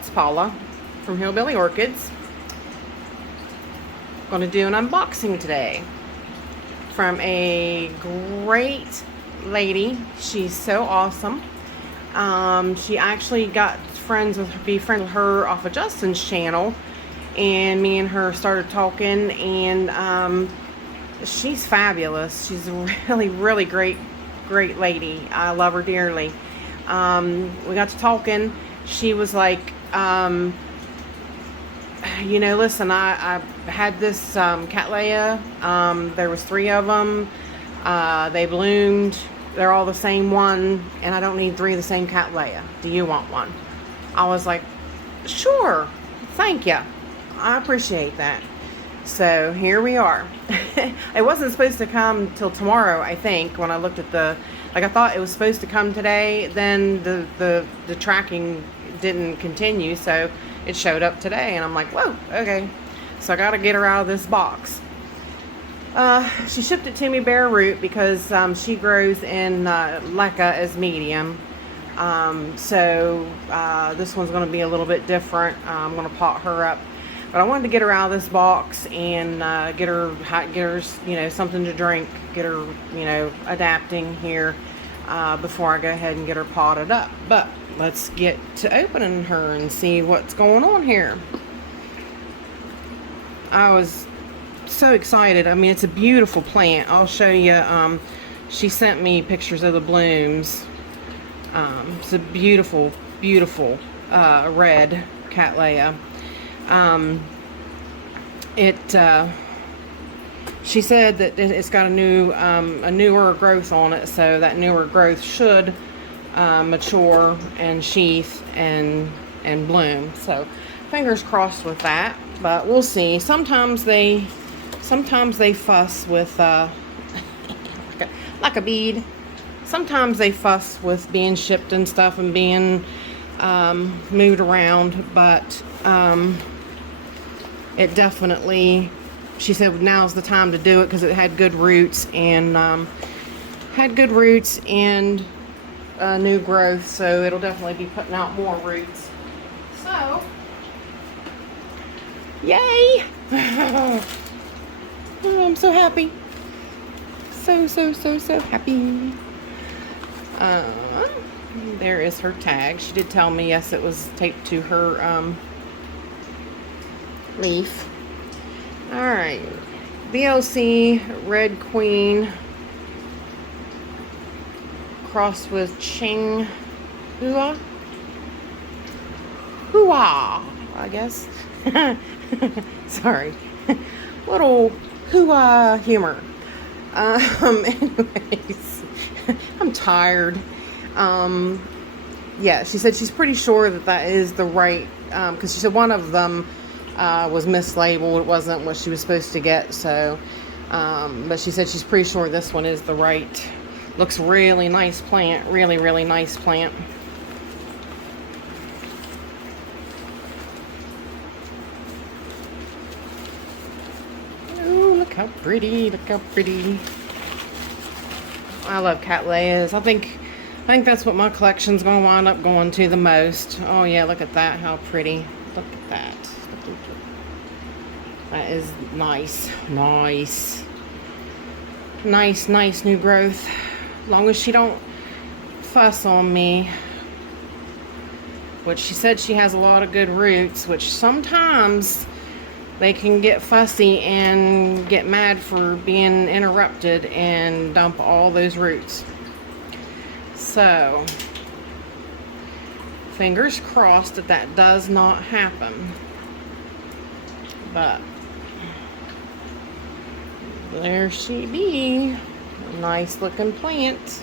it's Paula from Hillbilly Orchids. Going to do an unboxing today from a great lady. She's so awesome. She actually befriended her off of Justin's channel, and me and her started talking, and she's fabulous. She's a really great lady. I love her dearly. We got to talking. She was like, listen, I had this Cattleya. There was 3 of them. They bloomed. They're all the same one, and I don't need 3 of the same Cattleya. Do you want one? I was like, sure, thank you. I appreciate that. So here we are. It wasn't supposed to come till tomorrow, I think, when I looked at I thought it was supposed to come today, then the tracking didn't continue, so it showed up today, and I'm like, whoa, okay. So I gotta get her out of this box. She shipped it to me bare root because she grows in Leca as medium. This one's gonna be a little bit different. I'm gonna pot her up. But I wanted to get her out of this box and get her something to drink, get her, adapting here before I go ahead and get her potted up. But let's get to opening her and see what's going on here. I was so excited. I mean, it's a beautiful plant. I'll show you. She sent me pictures of the blooms. It's a beautiful red Cattleya. She said that it's got a newer growth on it, so that newer growth should mature and sheath and bloom. So fingers crossed with that, but we'll see. Sometimes they fuss with like a bead. Sometimes they fuss with being shipped and stuff and being moved around, but it definitely, she said now's the time to do it because it had good roots and new growth, so it'll definitely be putting out more roots. So, yay! Oh, I'm so happy. So happy. There is her tag. She did tell me, yes, it was taped to her leaf. Alright. VLC Red Queen crossed with Ching Hua, I guess. Sorry. Little hua humor. Anyways, I'm tired. Yeah, she said she's pretty sure that is the right, because she said one of them was mislabeled. It wasn't what she was supposed to get, so, but she said she's pretty sure this one is the right. Looks really nice plant, really nice plant. Oh, look how pretty, I love Cattleyas. I think that's what my collection's gonna wind up going to the most. Oh yeah, look at that, how pretty. Look at that. That is nice new growth. As long as she don't fuss on me, which she said she has a lot of good roots, which sometimes they can get fussy and get mad for being interrupted and dump all those roots. So fingers crossed that does not happen. But there she be. A nice looking plant.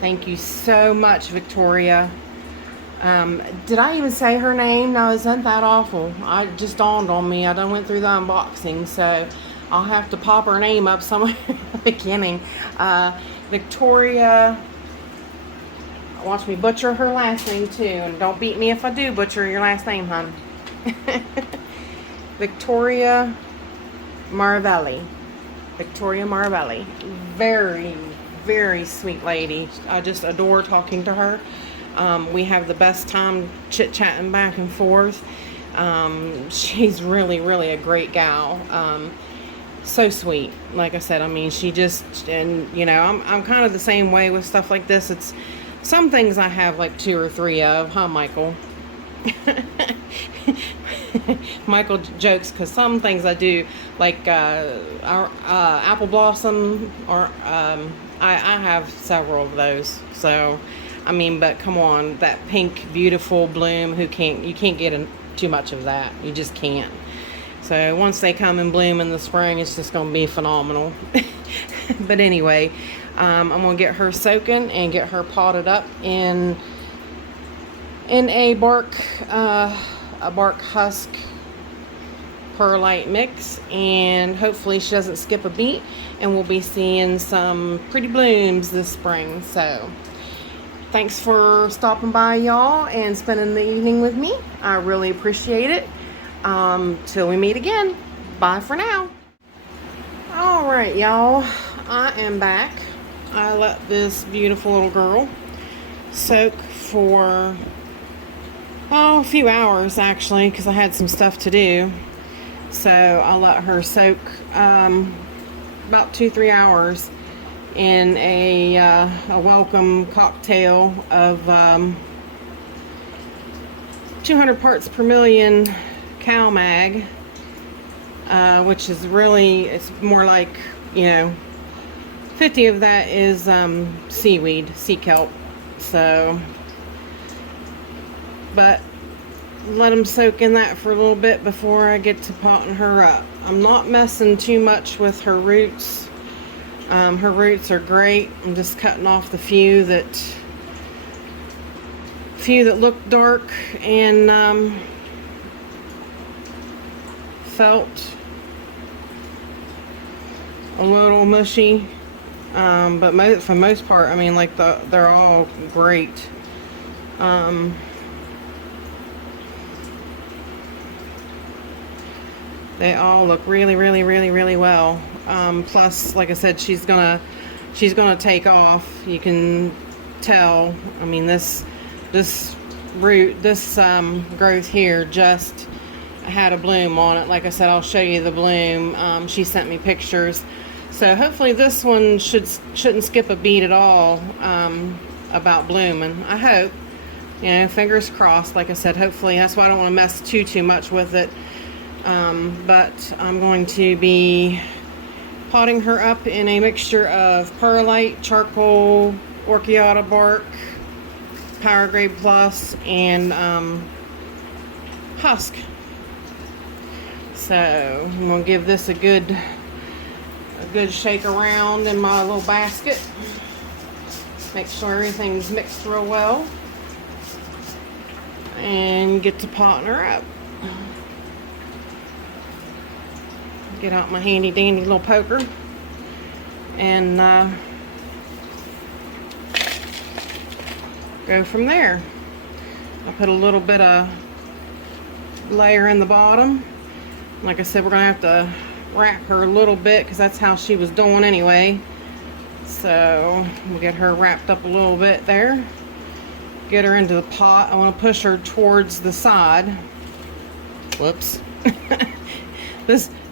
Thank you so much, Victoria. Did I even say her name? No, isn't that awful? It just dawned on me. I done went through the unboxing, so I'll have to pop her name up somewhere in the beginning. Victoria. Watch me butcher her last name too, and don't beat me if I do butcher your last name, hon. Victoria Maravelli. Very sweet lady. I just adore talking to her. We have the best time chit-chatting back and forth. She's really, really a great gal. So sweet. Like I said, I mean, she just, and you know, I'm kind of the same way with stuff like this. It's some things I have like 2 or 3 of, huh, Michael? Michael jokes because some things I do, like our apple blossom, or I have several of those. So, I mean, but come on, that pink, beautiful bloom. You can't get too much of that. You just can't. So once they come and bloom in the spring, it's just going to be phenomenal. But anyway, I'm going to get her soaking and get her potted up in a bark husk perlite mix, and hopefully she doesn't skip a beat, and we'll be seeing some pretty blooms this spring. So thanks for stopping by, y'all, and spending the evening with me. I really appreciate it. Till we meet again. Bye for now. Alright, y'all, I am back. I let this beautiful little girl soak for a few hours, actually, because I had some stuff to do. So I let her soak about 2-3 hours in a welcome cocktail of 200 parts per million cow mag, which is really, it's more like, you know, 50 of that is seaweed, sea kelp. So, but let them soak in that for a little bit before I get to potting her up. I'm not messing too much with her roots. Her roots are great. I'm just cutting off the few that look dark and felt a little mushy, but for the most part, I mean, like they're all great. They all look really, really, really, really well. Plus, like I said, she's gonna take off. You can tell. I mean, this growth here just had a bloom on it. Like I said, I'll show you the bloom. She sent me pictures. So hopefully this one shouldn't skip a beat at all about blooming. I hope. You know, fingers crossed. Like I said, hopefully. That's why I don't want to mess too much with it. But I'm going to be potting her up in a mixture of perlite, charcoal, orchiata bark, Power Grade Plus, and husk. So I'm going to give this a good shake around in my little basket. Make sure everything's mixed real well. And get to potting her up. Get out my handy dandy little poker and go from there. I put a little bit of layer in the bottom. Like I said, we're gonna have to wrap her a little bit because that's how she was doing anyway. So we'll get her wrapped up a little bit there. Get her into the pot. I want to push her towards the side. Whoops.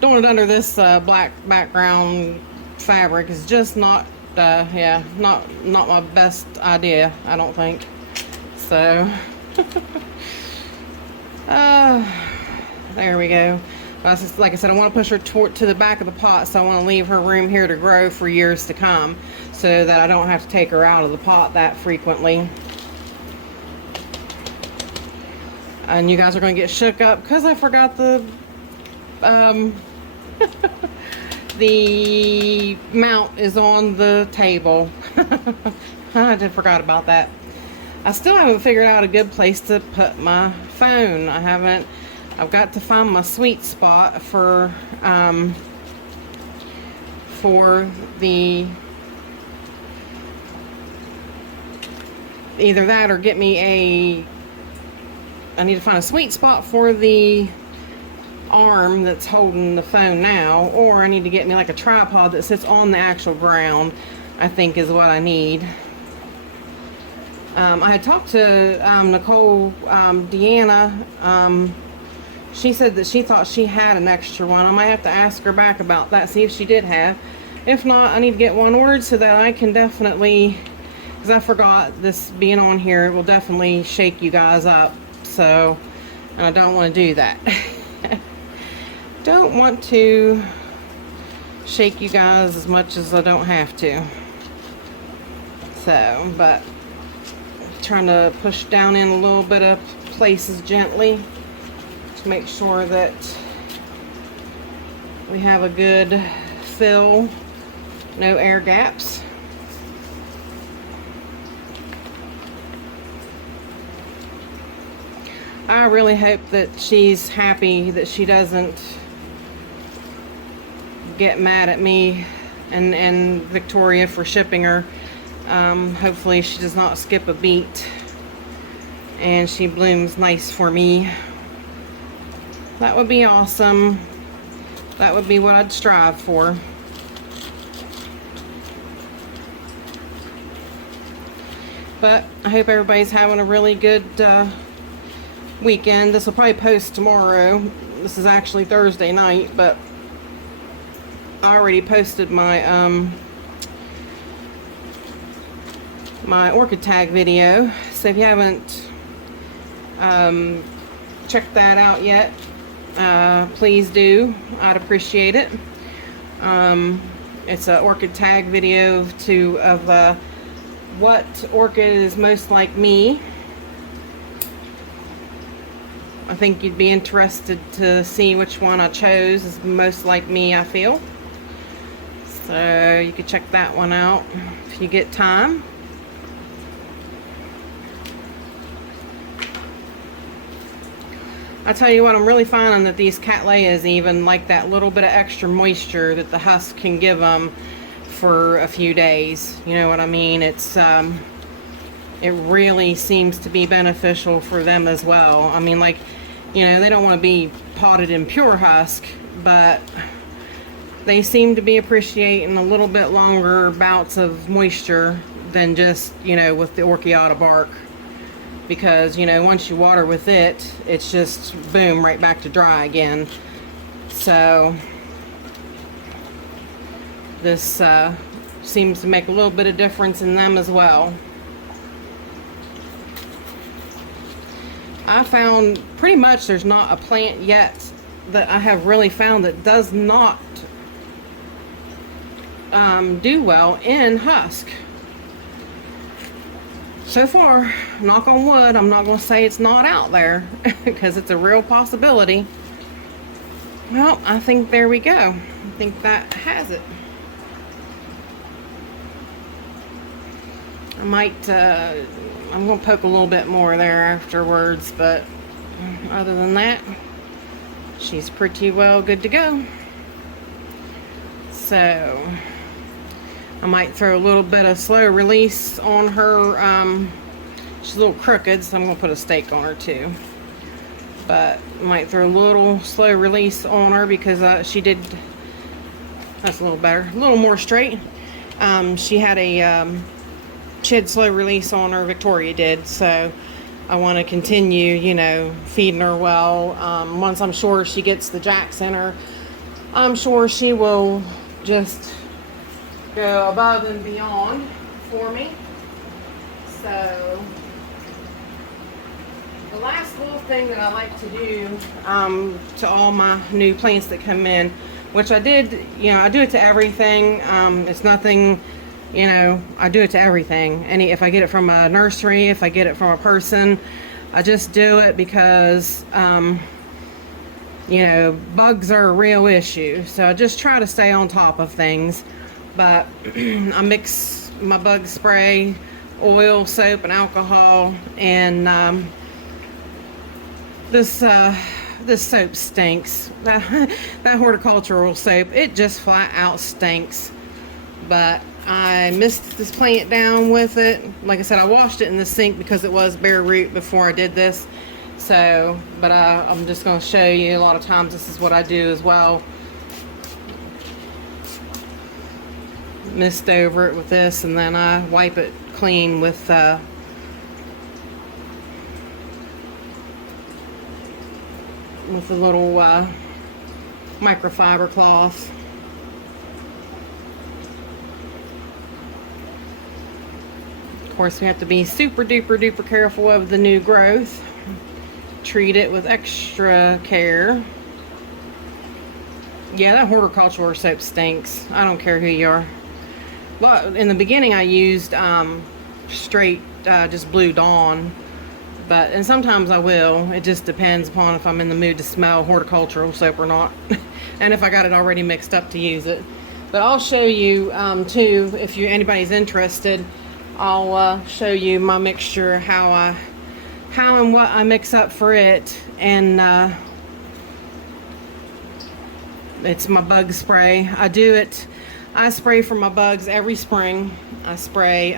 Doing it under this black background fabric is just not not my best idea, I don't think. So there we go. Like I said, I want to push her to the back of the pot, so I want to leave her room here to grow for years to come, so that I don't have to take her out of the pot that frequently. And you guys are going to get shook up because I forgot the the mount is on the table. I did forgot about that. I still haven't figured out a good place to put my phone. I've got to find my sweet spot for the, either that or get me I need to find a sweet spot for the arm that's holding the phone now, or I need to get me like a tripod that sits on the actual ground, I think is what I need. I had talked to Nicole, Deanna. She said that she thought she had an extra one. I might have to ask her back about that, see if she did have. If not, I need to get one ordered so that I can definitely, because I forgot this being on here, it will definitely shake you guys up. So, and I don't want to do that. Don't want to shake you guys as much as I don't have to. So, but trying to push down in a little bit of places gently to make sure that we have a good fill, no air gaps. I really hope that she's happy, that she doesn't get mad at me and Victoria for shipping her. Hopefully she does not skip a beat and she blooms nice for me. That would be awesome. That would be what I'd strive for. But I hope everybody's having a really good weekend. This will probably post tomorrow. This is actually Thursday night, but I already posted my my orchid tag video. So if you haven't checked that out yet, please do. I'd appreciate it. It's an orchid tag video of what orchid is most like me. I think you'd be interested to see which one I chose is most like me, I feel. So you could check that one out if you get time. I tell you what, I'm really finding that these Cattleyas even like that little bit of extra moisture that the husk can give them for a few days. You know what I mean? It's it really seems to be beneficial for them as well. I mean, like, you know, they don't want to be potted in pure husk, but they seem to be appreciating a little bit longer bouts of moisture than just, you know, with the Orchiata bark. Because, you know, once you water with it, it's just boom, right back to dry again. So this seems to make a little bit of difference in them as well. I found pretty much there's not a plant yet that I have really found that does not do well in husk. So far, knock on wood, I'm not going to say it's not out there because it's a real possibility. Well, I think there we go. I think that has it. I might, I'm going to poke a little bit more there afterwards, but other than that, she's pretty well good to go. So I might throw a little bit of slow release on her. She's a little crooked, so I'm going to put a stake on her too. But I might throw a little slow release on her because she did, that's a little better, a little more straight. She had a chid slow release on her, Victoria did, so I want to continue, you know, feeding her well. Once I'm sure she gets the jacks in her, I'm sure she will just go above and beyond for me. So the last little thing that I like to do to all my new plants that come in, which I did, you know, I do it to everything. It's nothing, you know, I do it to everything. If I get it from a nursery, if I get it from a person, I just do it because you know, bugs are a real issue. So I just try to stay on top of things. But I mix my bug spray, oil, soap, and alcohol, and this soap stinks. That horticultural soap, it just flat out stinks. But I mist this plant down with it. Like I said, I washed it in the sink because it was bare root before I did this. So, but I'm just going to show you, a lot of times this is what I do as well. Mist over it with this, and then I wipe it clean with with a little microfiber cloth. Of course, we have to be super duper duper careful of the new growth. Treat it with extra care. Yeah, that horticultural soap stinks. I don't care who you are. Well, in the beginning I used straight just Blue Dawn, and sometimes I will. It just depends upon if I'm in the mood to smell horticultural soap or not, and if I got it already mixed up to use it. But I'll show you too, if anybody's interested. I'll show you my mixture, how and what I mix up for it, and it's my bug spray. I spray for my bugs every spring. I spray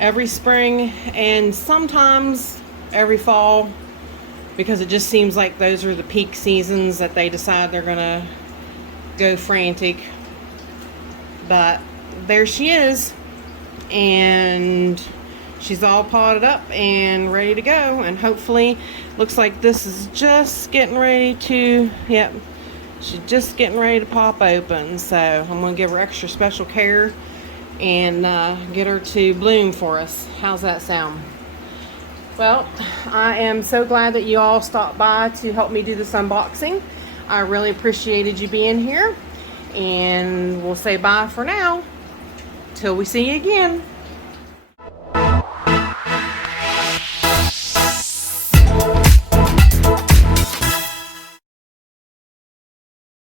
every spring and sometimes every fall, because it just seems like those are the peak seasons that they decide they're gonna go frantic. But there she is, and she's all potted up and ready to go, and hopefully looks like this is just getting ready to, yep, she's just getting ready to pop open. So I'm going to give her extra special care and get her to bloom for us. How's that sound? Well, I am so glad that you all stopped by to help me do this unboxing. I really appreciated you being here, and we'll say bye for now till we see you again.